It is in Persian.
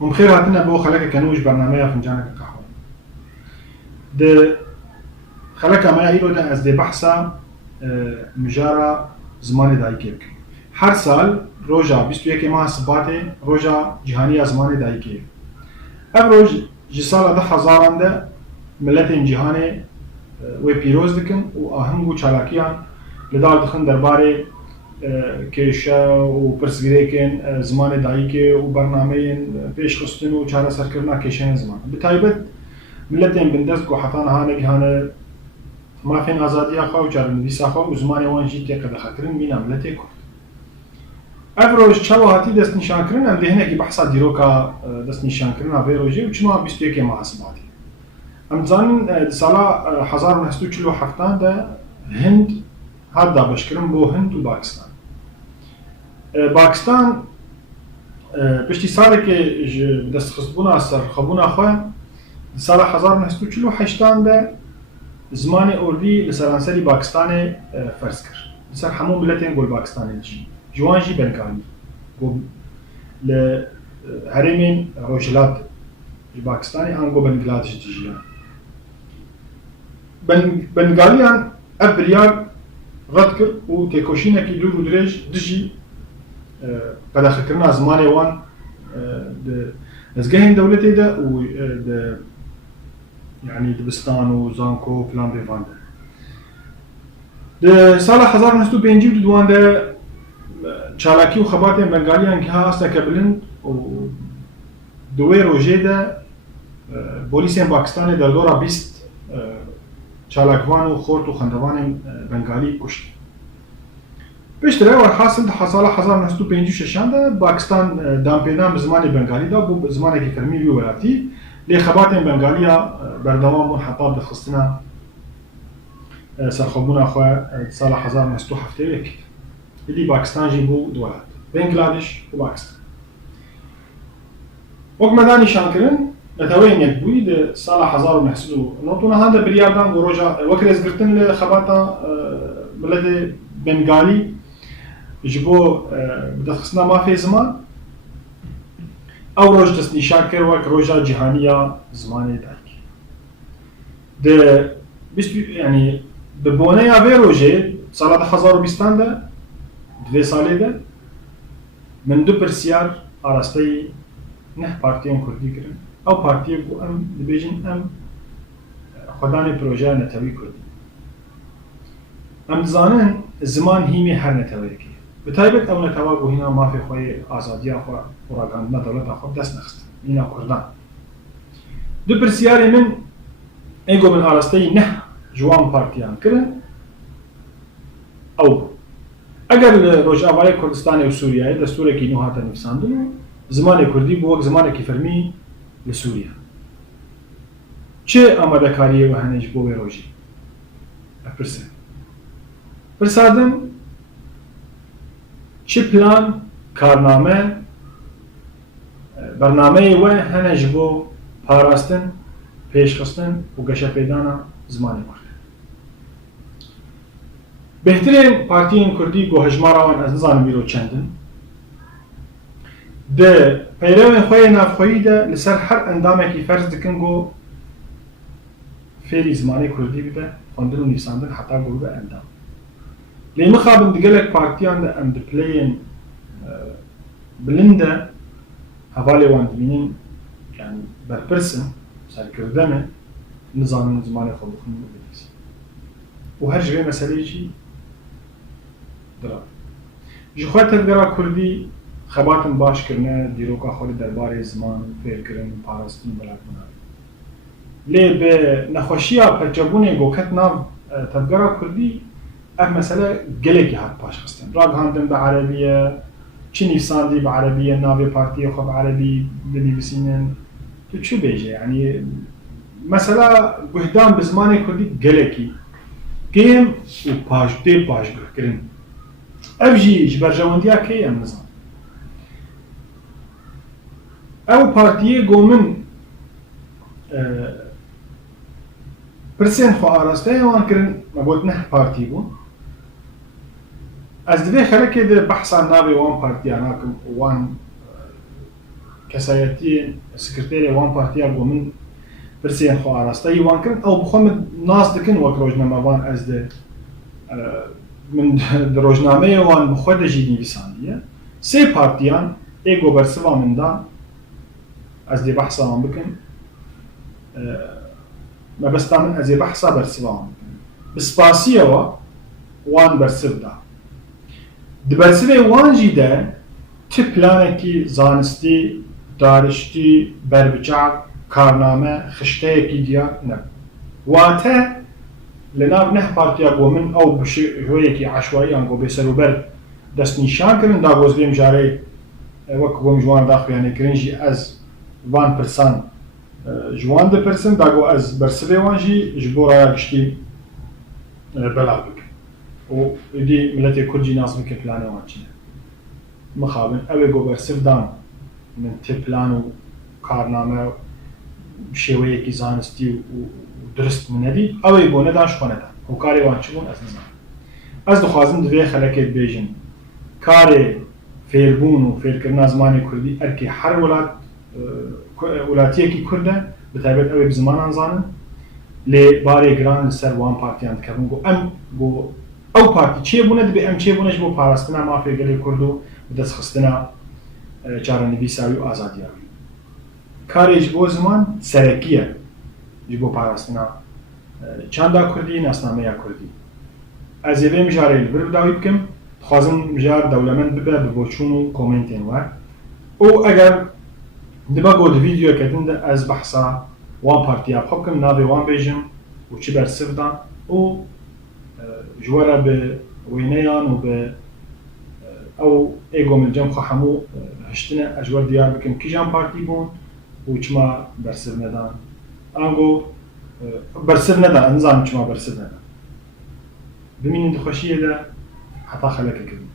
ومخير هاتنا بو خلقة كنوش برنامج فنجانك قهوة. ده خلقة ما يعيرو ده از ده بحثا مجارة زمان دايكيك. هر سال روجا 21 ماه سباته روجا جهانية زمان دايكيك. اب روج جسالة ده حزاران ده ملتين جهاني و پیروز دکن و آهنگو چالاکیان لدار دخن درباره کیشه و پرسگیری کن زمان دایکه و برنامه پیش خستن و چاره سرکرنا کیشه زمان. بتایبت ملتين بندست کو حتان هانه هانه ما فين آزادی آخوا و چاره نویس آخوا و زمان وان جیتی قد خاطرن مینا ملتی کرد. افروج چوا هاتی دست نشان کرن ام دهنه کی بحثا دیروکا دست نشان کرن آوی روزی و چما 21 ماه سباتی. ام زانن سالا 1947 ده هند هاد دابش کرن بو هند و باکستان. باکستان پشتی سالی که دست خستبونا سر خبونا خواه سال 1948 ده زمان اوردی لسرانسری باکستان فرض کرد. لسر همون ملتین گل باکستانی داشت. جوانجی بنگالی. گو لهرمین روشلات باکستانی آنگو بنگلادش دیجیان. بنگالیان ابریار رد کرد و تکوشینه کی دور و درج دجی قد خکرنا زمان وان دزگهین دولتی ده و يعني دبستان وزانكو فلان بيفان ده سال 1905 دوان ده چالاکی و خباتين بنگالیان که ها استا کبلند و دوی روژه ده بولیسین باکستان در دورا 20 چالاکوان و خورت و خندوان بنگالی کشت. پیشتره و حاصل ده سال 1956 ده باکستان دامپیدان بزمان بنگالی ده بو زمانی که کرمی بی ولاتی لی خباتين بنگالیا بردوام حطاب دخستنا سرخبونا خواه سال 1971 اللي باكستان جيبو دولات بنگلاديش و باكستان. وقت مداني شانكرن نتوين يكبوي ده سال 1900 نوتونا هذا برياردان وروجا وكريز قرتن لخباتا بلد بنگالي جيبو بدخستنا ما في زمان او روج دست نشان کرد وک روجا جهانیه زمانی دایک. ده يعني ببونه یا به روجه سال 2020 ده دو ساله ده من دو پرسیار آراسته نه پارتیان کردی کرن او پارتیه کو ام دبیجن ام خدان پروژه نتوی کردی. ام زانن زمان هیمی هر نتوی کی. بتایبت او نتوا گو هینا مافی خوی آزادی خو پروپاگاندا دولت خو دست نخست اینا کردان. دو پرسیاری من ایگو من آراسته نه جوان پارتیان کرن او اگر روجاوای کردستان و سوریه دستور کی نوها تنفساندن زمان کردی بو وقت زمان کی فرمی لسوریا. چه آماده کاری و هنج بو روجی؟ افرسه. فرسادن چه پلان کارنامه برنامه و هنج بو پاراستن پیشخستن و گشه پیدانا زمانی کرد. بهترین پارتیین کردی گو هجماراوان از نظام بیرو چندن ده پیروین خوی نافخویی ده لسر هر اندامه که فرض دکن گو فعلی زمانی کردی بده خوندن و نفساندن حتی گو به اندام لی مخابن دگلک پارتیان ده ام دپلین بلنده حوالی وان دمینین يعني برپرسن سرکردنه نظام زمانی خود بخونی بلیسی و هر جوه مسئله جی درار. جخواه تفگرا کردی خباتن باش کرنه دیروکا خود درباره زمان فیر کرن پاراستین بلاد منار. لی به نخوشیا پرچبونه گوکت ناو تفگرا کردی ام مسئله گلگی هات باش خستن. راگ هاندن به عربیه چی نفساندی به عربیه ناوی پارتی خب عربی بنویسینن تو چی بیجه یعنی مثلا گهدان بزمان کردی گلگی گیم و پاش دی پاش کرن. افجی جبرجواندیا کی ام نظام. او پارتیه گومن پرسین خو آراسته وان کرن مگود نه پارتی بو از دوی خلقه ده بحثا ناوی وان پارتیان هاکم وان کسایتی سکرتری وان پارتیان گو من برسين خو عراستا يوان كن او بخوم ناس دكن وك روجنامه وان از ده من روجنامه وان بخود جي نویسانیه سه پارتیان ایگو برسوا من دا از دی بحثا وان بکن ما بس من از دی بحثا برسوا وان بکن بسپاسیه وان برسو دا دی برسوه وان جی ده تی پلانه کی زانستی دارشتی بربچاق کارنامه خشته کی دیا نه واته لناب نه پارتیا گومن او بشی هوی کی عشوائي انگو بسروبر دست نشان کردن دا گوزلیم جاره وقت گوم جوان داخل یعنی کرنجی از 1% جوان ده پرسن دا گو از برسوی وانجی جبورا گشتی بلا بک و دی ملت کردی نازم که پلانه وانجی مخابن اوی گو برسو دان من تی پلان و کارنامه شێوەیەکی زانستی و درست منەبی ئەوەی بۆ نەدان شخۆنەدا و کارێ وان چ بوون ئەس نزانم ئەس دەخوازم دوێ خەلەکێک بێژن کارێ فێربوون و فێرکردنا زمانی کوردی ئەرکێ هەر وڵاتیەکی کوردە بەتایبەت ئەوەی بزمانان زانن لێ بارێ گران لەسەر وان پارتیان دەکەون بۆ ئەم بۆ ئەو پارتی چێ بوونە دەبێ ئەم چێ بوونەش بۆ پاراستنا مافێگەلێ کورد و دەستخستنا چارەنویساوی و ئازادیاوی کارێک بۆ زمان سەرەکیە بۆ پاراستنا چاندا کوردی ناسنامەیە کوردی ئەز ێ بێ مژارەی لەبەر بداوی بکەم دخوازم مژار دەوڵەمەند ببە بە بۆچوون و کۆمنتێن وار ئەو ئەگەر دبە بۆ ڤیدیۆکەدندا ئەز بەحسا وان پارتیا بخۆ بکەم ناوێ وان بێژم و چی بەرسفدا و ژوەرە بە وێنەیان و بە ئەو ئێگۆ ملجەم خۆ هەموو هشتنە ئەژوەر دیار بکەم کیژان پارتی بوون و چما برسر ندان آنگو برسر ندان نظام چما برسر ندان بمینید خوشیه ده حتا خلقه کردن